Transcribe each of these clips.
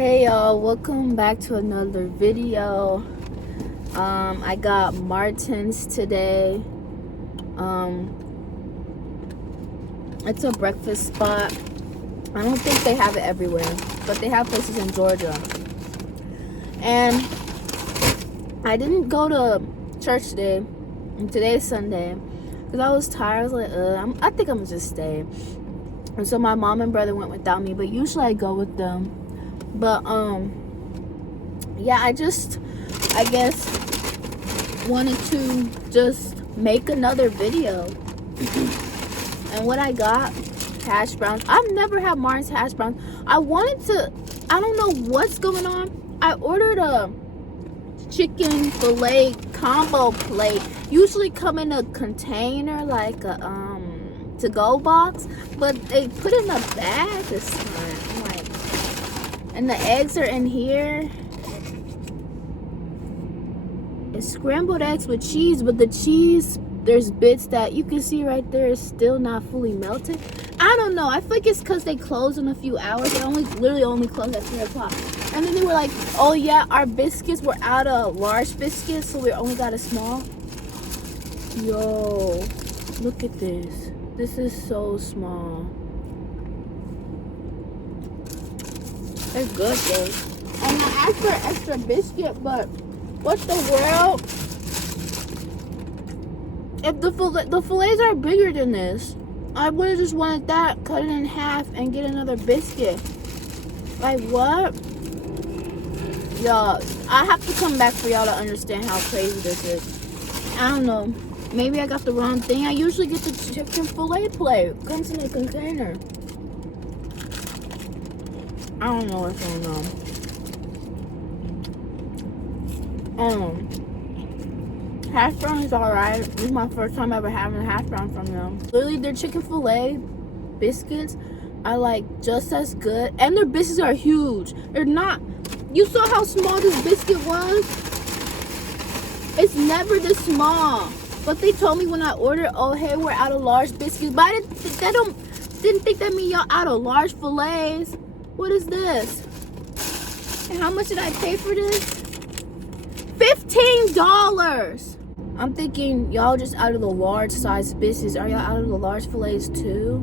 Hey y'all, welcome back to another video. I got Martin's today. It's a breakfast spot. I don't think they have it everywhere, but they have places in Georgia. And I didn't go to church today, and today's Sunday, because I was tired. I was like, I think I'm gonna just stay. And so my mom and brother went without me, but usually I go with them. But yeah, I guess wanted to just make another video. And what I got, hash browns. I've never had Martin's hash browns. I don't know what's going on. I ordered a chicken fillet combo plate. Usually come in a container, like a to-go box, but they put it in a bag this time. I'm like, and the eggs are in here. It's scrambled eggs with cheese, but the cheese, there's bits that you can see right there is still not fully melted. I don't know. I feel like it's because they close in a few hours. They literally only close at 3 o'clock. And then they were like, oh yeah, our biscuits were out of large biscuits, so we only got a small. Yo, look at this. This is so small. They're good though. And I asked for extra biscuit, but what the world? If the fillets are bigger than this, I would have just wanted that, cut it in half, and get another biscuit. Like what? Y'all, I have to come back for y'all to understand how crazy this is. I don't know. Maybe I got the wrong thing. I usually get the chicken fillet plate. It comes in a container. I don't know what's going on. Hash brown is alright. This is my first time ever having a hash brown from them. Literally, their chicken fillet biscuits are like just as good. And their biscuits are huge. They're not. You saw how small this biscuit was? It's never this small. But they told me when I ordered, oh hey, we're out of large biscuits. But I didn't think that mean y'all out of large fillets. What is this? And how much did I pay for this? $15. I'm thinking y'all just out of the large size biscuits. Are y'all out of the large fillets too?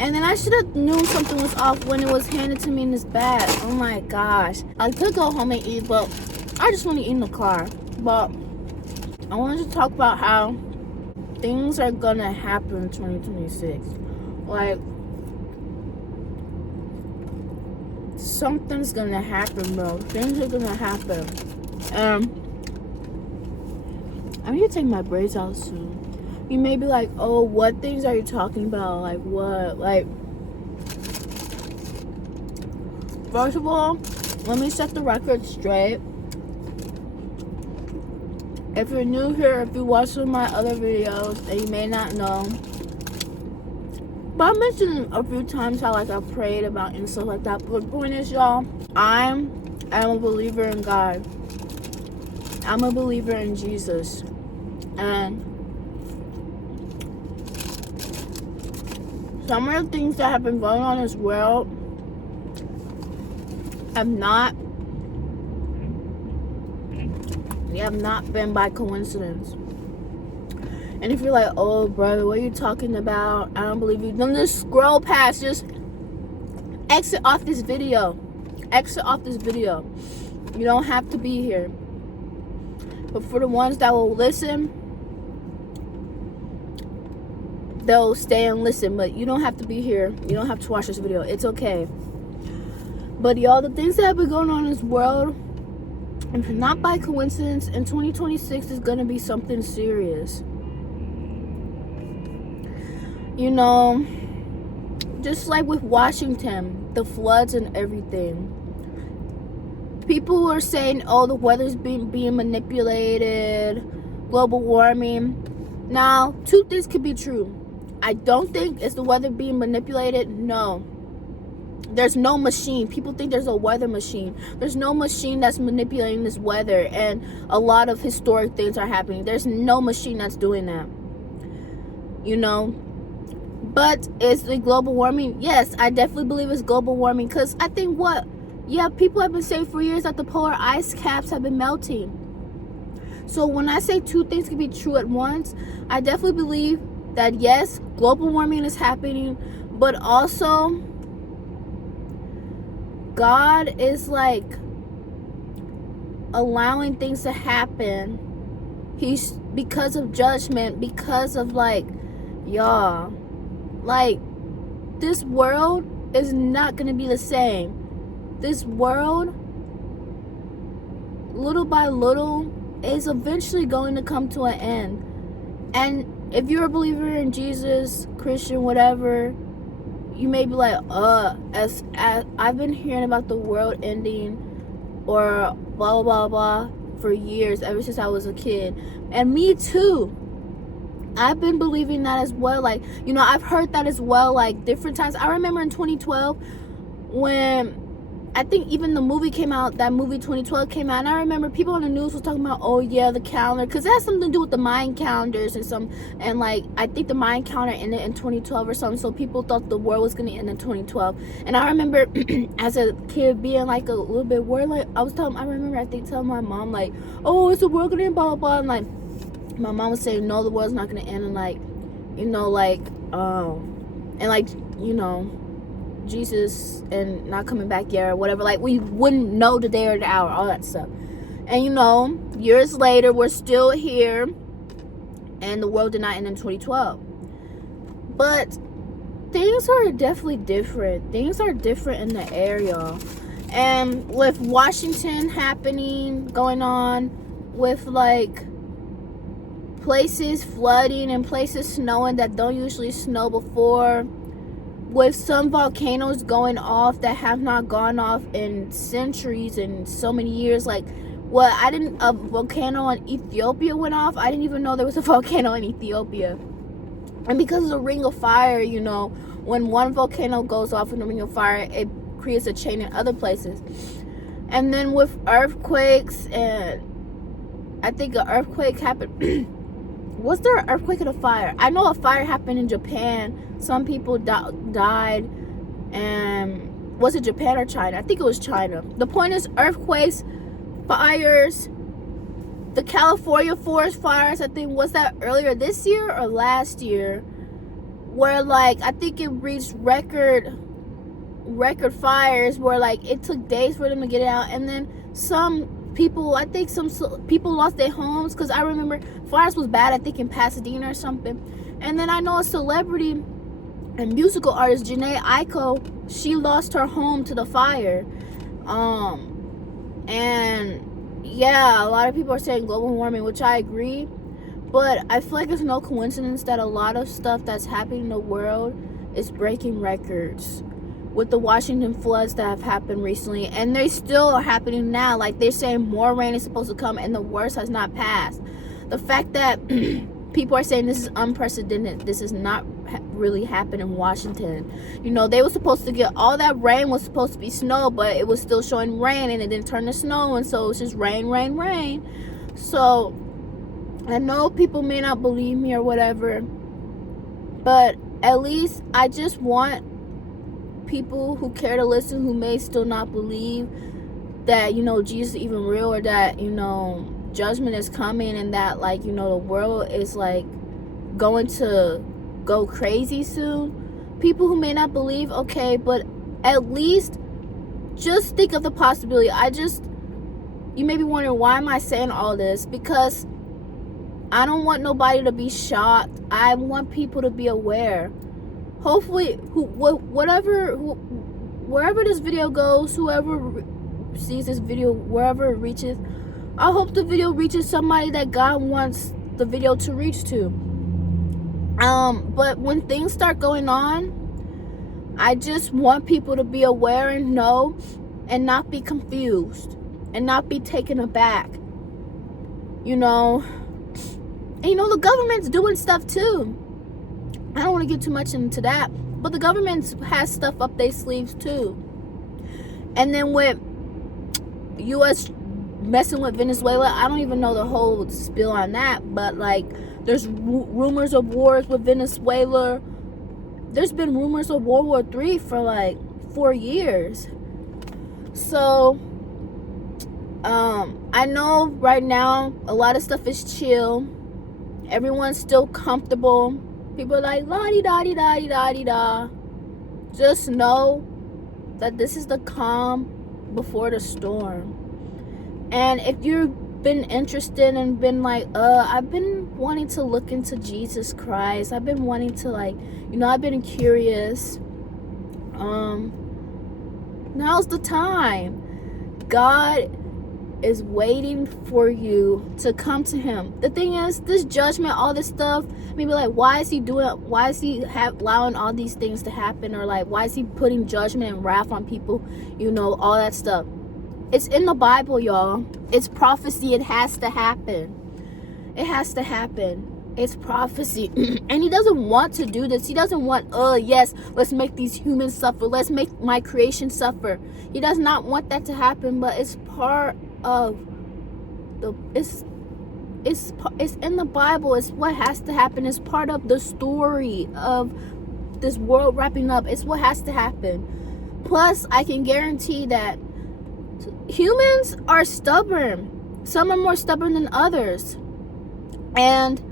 And then I should have known something was off when it was handed to me in this bag. Oh my gosh. I could go home and eat, but I just want to eat in the car. But I wanted to talk about how things are gonna happen in 2026. Like, something's gonna happen, bro. Things are gonna happen. I need to take my braids out soon. You may be like, oh, what things are you talking about? Like, what? Like, first of all, let me set the record straight. If you're new here, if you watch some of my other videos, and you may not know, but I mentioned a few times how like I prayed about and stuff like that. But the point is, y'all, I am a believer in God. I'm a believer in Jesus. And some of the things that have been going on in this world have not been by coincidence. And if you're like, oh brother, what are you talking about? I don't believe you. Then just scroll past. Just exit off this video. Exit off this video. You don't have to be here. But for the ones that will listen, they'll stay and listen. But you don't have to be here. You don't have to watch this video. It's okay. But y'all, the things that have been going on in this world, if not by coincidence, in 2026 is gonna be something serious. You know, just like with Washington, the floods and everything. People are saying, oh, the weather's being manipulated, global warming. Now, two things could be true. I don't think it's the weather being manipulated. No. There's no machine. People think there's a weather machine. There's no machine that's manipulating this weather, and a lot of historic things are happening. There's no machine that's doing that. You know? But is it global warming? Yes, I definitely believe it's global warming, because I think Yeah, people have been saying for years that the polar ice caps have been melting. So when I say two things can be true at once, I definitely believe that yes, global warming is happening, but also God is like allowing things to happen. He's because of judgment, because of like, y'all, like this world is not gonna be the same. This world, little by little, is eventually going to come to an end. And if you're a believer in Jesus, Christian, whatever, you may be like, as I've been hearing about the world ending or blah blah blah for years, ever since I was a kid. And me too. I've been believing that as well. Like, you know, I've heard that as well, like different times. I remember in 2012 when I think even the movie came out, that movie 2012 came out, and I remember people on the news was talking about, oh yeah, the calendar, because it has something to do with the Mayan calendars and like, I think the Mayan calendar ended in 2012 or something, so people thought the world was going to end in 2012, and I remember as a kid being like a little bit worried, like, I remember I think telling my mom, like, oh, is the world going to end, blah, blah, blah, and like, my mom was saying, no, the world's not going to end, and like, you know, like, and like, you know, Jesus and not coming back yet or whatever, like we wouldn't know the day or the hour, all that stuff. And you know, years later we're still here and the world did not end in 2012. But things are definitely different. Things are different in the air, y'all. And with Washington happening, going on, with like places flooding and places snowing that don't usually snow before, with some volcanoes going off that have not gone off in centuries and so many years. Like, a volcano in Ethiopia went off. I didn't even know there was a volcano in Ethiopia. And because of the Ring of Fire, you know, when one volcano goes off in the Ring of Fire, it creates a chain in other places. And then with earthquakes, and I think an earthquake happened. Was there an earthquake or a fire? I know a fire happened in Japan. Some people died. And was it Japan or China? I think it was China. The point is, earthquakes, fires, the California forest fires, I think, was that earlier this year or last year? Where like, I think it reached record fires where like it took days for them to get it out. And then some people lost their homes, because I remember fires was bad, I think in Pasadena or something. And then I know a celebrity and musical artist, Jhené Aiko, she lost her home to the fire. And yeah, a lot of people are saying global warming, which I agree, but I feel like it's no coincidence that a lot of stuff that's happening in the world is breaking records. With the Washington floods that have happened recently, and they still are happening now. Like, they're saying more rain is supposed to come and the worst has not passed. The fact that people are saying this is unprecedented, this is not really happened in Washington. You know, they were supposed to get all that rain, was supposed to be snow, but it was still showing rain and it didn't turn to snow, and so it's just rain, rain, rain. So I know people may not believe me or whatever, but at least I just want people who care to listen, who may still not believe that, you know, Jesus is even real, or that, you know, judgment is coming, and that, like, you know, the world is like going to go crazy soon. People who may not believe, okay, but at least just think of the possibility. You may be wondering, why am I saying all this? Because I don't want nobody to be shocked. I want people to be aware. Hopefully, wherever this video goes, whoever sees this video, wherever it reaches, I hope the video reaches somebody that God wants the video to reach to. But when things start going on, I just want people to be aware and know, and not be confused, and not be taken aback. You know, and you know, the government's doing stuff too. I don't want to get too much into that, but the government has stuff up their sleeves too. And then with U.S. messing with Venezuela, I don't even know the whole spiel on that, but like, there's rumors of wars with Venezuela. There's been rumors of World War III for like 4 years. So I know right now a lot of stuff is chill. Everyone's still comfortable. People are like la di da di da di da di da. Just know that this is the calm before the storm. And if you've been interested and been like, I've been wanting to look into Jesus Christ, I've been wanting to, like, I've been curious, now's the time. God is waiting for you to come to him. The thing is, this judgment, all this stuff, maybe like, why is he allowing all these things to happen? Or like, why is he putting judgment and wrath on people? All that stuff. It's in the Bible, y'all. It's prophecy. It has to happen. It has to happen. It's prophecy. And he doesn't want to do this. He doesn't want, yes, let's make these humans suffer. Let's make my creation suffer. He does not want that to happen, but it's part of it's in the Bible. It's what has to happen. It's part of the story of this world wrapping up. It's what has to happen. Plus, I can guarantee that humans are stubborn. Some are more stubborn than others. And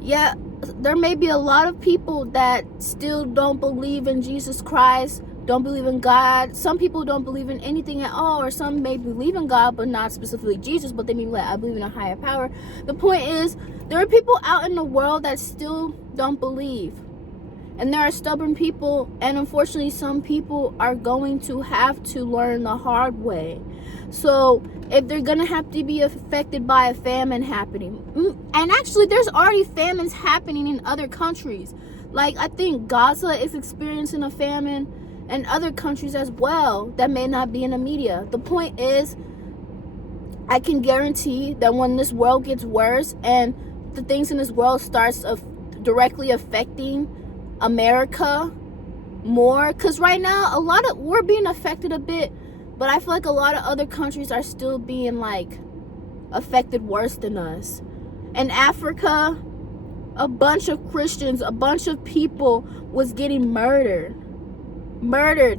yeah, there may be a lot of people that still don't believe in Jesus Christ, don't believe in God. Some people don't believe in anything at all, or some may believe in God but not specifically Jesus, but they may be like, I believe in a higher power. The point is, there are people out in the world that still don't believe. And there are stubborn people, and unfortunately some people are going to have to learn the hard way. So if they're gonna have to be affected by a famine happening, and actually there's already famines happening in other countries, like I think Gaza is experiencing a famine, and other countries as well that may not be in the media. The point is, I can guarantee that when this world gets worse and the things in this world starts directly affecting America more, because right now we're being affected a bit, but I feel like a lot of other countries are still being like affected worse than us. In Africa, a bunch of Christians, a bunch of people was getting murdered.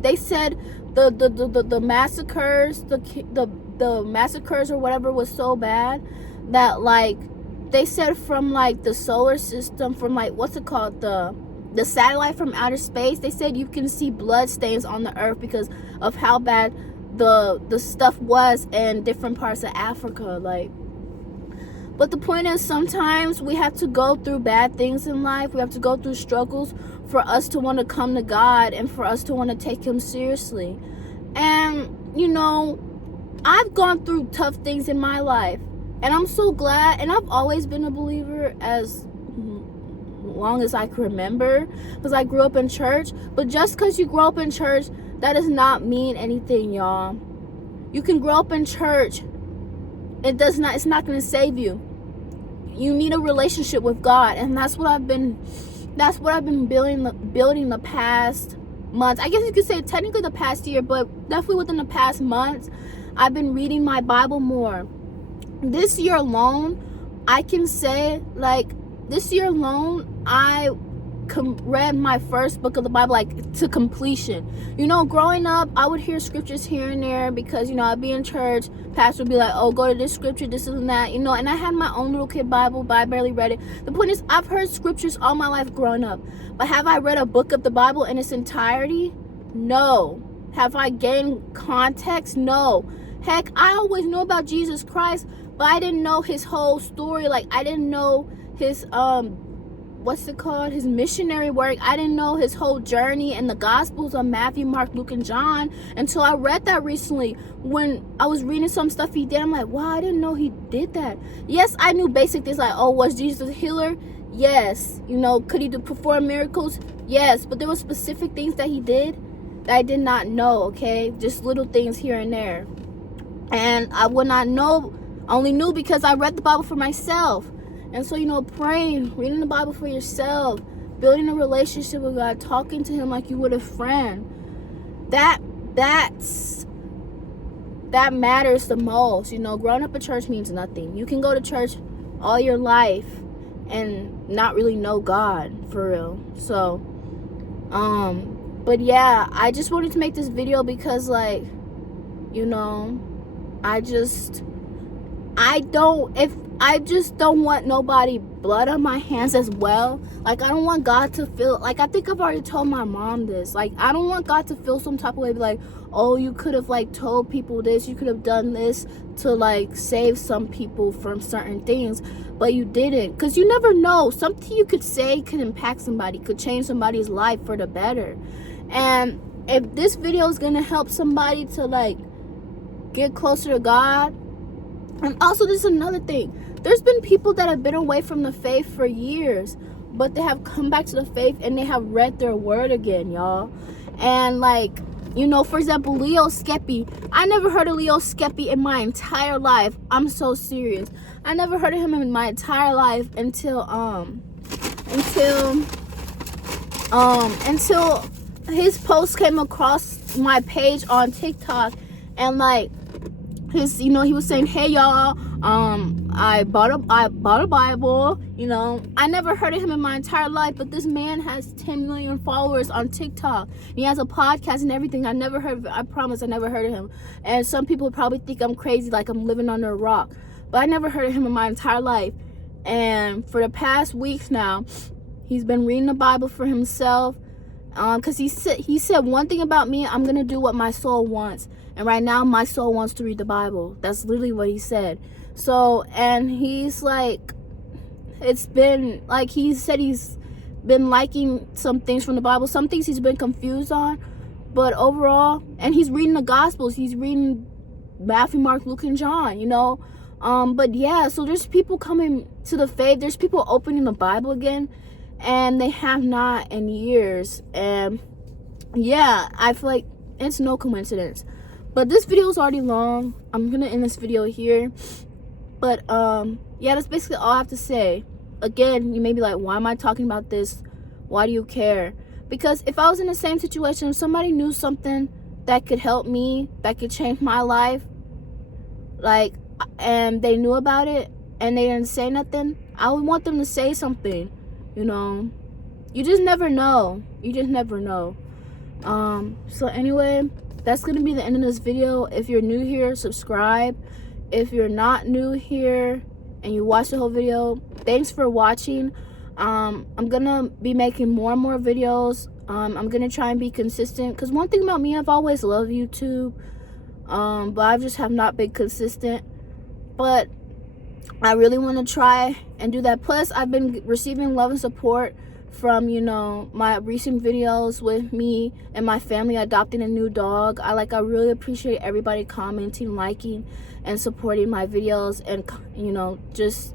They said the massacres, the massacres or whatever was so bad that, like, they said from like the solar system, from like, what's it called, the satellite from outer space, they said you can see blood stains on the earth because of how bad the stuff was in different parts of Africa. Like, but the point is, sometimes we have to go through bad things in life. We have to go through struggles for us to want to come to God and for us to want to take him seriously. And I've gone through tough things in my life, and I'm so glad. And I've always been a believer as long as I can remember, because I grew up in church. But just because you grow up in church, that does not mean anything, y'all. You can grow up in church, it's not going to save you. You need a relationship with God, and that's what I've been building the past months. I guess you could say technically the past year, but definitely within the past months, I've been reading my Bible more. This year alone, I can say, like, this year alone, I read my first book of the Bible, like, to completion. Growing up, I would hear scriptures here and there because, I'd be in church. Pastor would be like, oh, go to this scripture, this and that, and I had my own little kid Bible, but I barely read it. The point is, I've heard scriptures all my life growing up, but have I read a book of the Bible in its entirety? No. Have I gained context? No. Heck, I always knew about Jesus Christ, but I didn't know his whole story. Like, I didn't know his his missionary work. I didn't know his whole journey and the Gospels of Matthew, Mark, Luke, and John until I read that recently. When I was reading some stuff he did, I'm like, wow, I didn't know he did that. Yes, I knew basic things like, oh, was Jesus a healer? Yes. Could he perform miracles? Yes. But there were specific things that he did that I did not know, okay? Just little things here and there. And I would not know, I only knew because I read the Bible for myself. And so, praying, reading the Bible for yourself, building a relationship with God, talking to him like you would a friend, that matters the most. Growing up in church means nothing. You can go to church all your life and not really know God for real. So, but yeah, I just wanted to make this video because, like, You know, I just don't want nobody blood on my hands as well. Like, I don't want God to feel, like, I think I've already told my mom this. Like, I don't want God to feel some type of way, be like, oh, you could have, like, told people this, you could have done this to, like, save some people from certain things, but you didn't. Because you never know. Something you could say could impact somebody, could change somebody's life for the better. And if this video is going to help somebody to, like, get closer to God. And also, this is another thing. There's been people that have been away from the faith for years, but they have come back to the faith and they have read their word again, y'all. And, like, you know, for example, Leo Skepi. I never heard of Leo Skepi in my entire life. I'm so serious. I never heard of him in my entire life until his post came across my page on TikTok. And, like, he was saying, hey y'all, I bought a Bible. You know, I never heard of him in my entire life, but this man has 10 million followers on TikTok. He has a podcast and everything. I never heard of it. I promise I never heard of him. And some people probably think I'm crazy, like I'm living under a rock, but I never heard of him in my entire life. And for the past weeks now, he's been reading the Bible for himself. Because he said one thing about me: I'm gonna do what my soul wants. And right now, my soul wants to read the Bible. That's literally what he said. So, and he's like, it's been like, he said he's been liking some things from the Bible. Some things he's been confused on, but overall, and he's reading the Gospels. He's reading Matthew, Mark, Luke, and John. You know, but yeah. So there's people coming to the faith. There's people opening the Bible again. And they have not in years. And yeah, I feel like it's no coincidence. But this video is already long. I'm gonna end this video here. But yeah, that's basically all I have to say. Again, you may be like, why am I talking about this? Why do you care? Because if I was in the same situation, if somebody knew something that could help me, that could change my life, like, and they knew about it and they didn't say nothing, I would want them to say something. You know, you just never know. You just never know. So anyway, that's going to be the end of this video. If you're new here, subscribe. If you're not new here and you watch the whole video, thanks for watching. I'm going to be making more and more videos. I'm going to try and be consistent. Because one thing about me, I've always loved YouTube. But I just have not been consistent. But I really want to try and do that. Plus, I've been receiving love and support from, you know, my recent videos with me and my family adopting a new dog. I really appreciate everybody commenting, liking, and supporting my videos, and, you know, just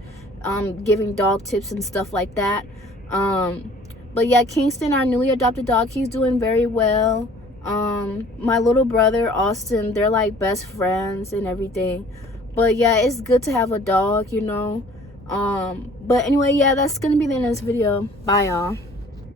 giving dog tips and stuff like that. But yeah, Kingston, our newly adopted dog, he's doing very well. My little brother, Austin, they're like best friends and everything. But yeah, it's good to have a dog, you know. But anyway, yeah, that's gonna be the end of this video. Bye, y'all.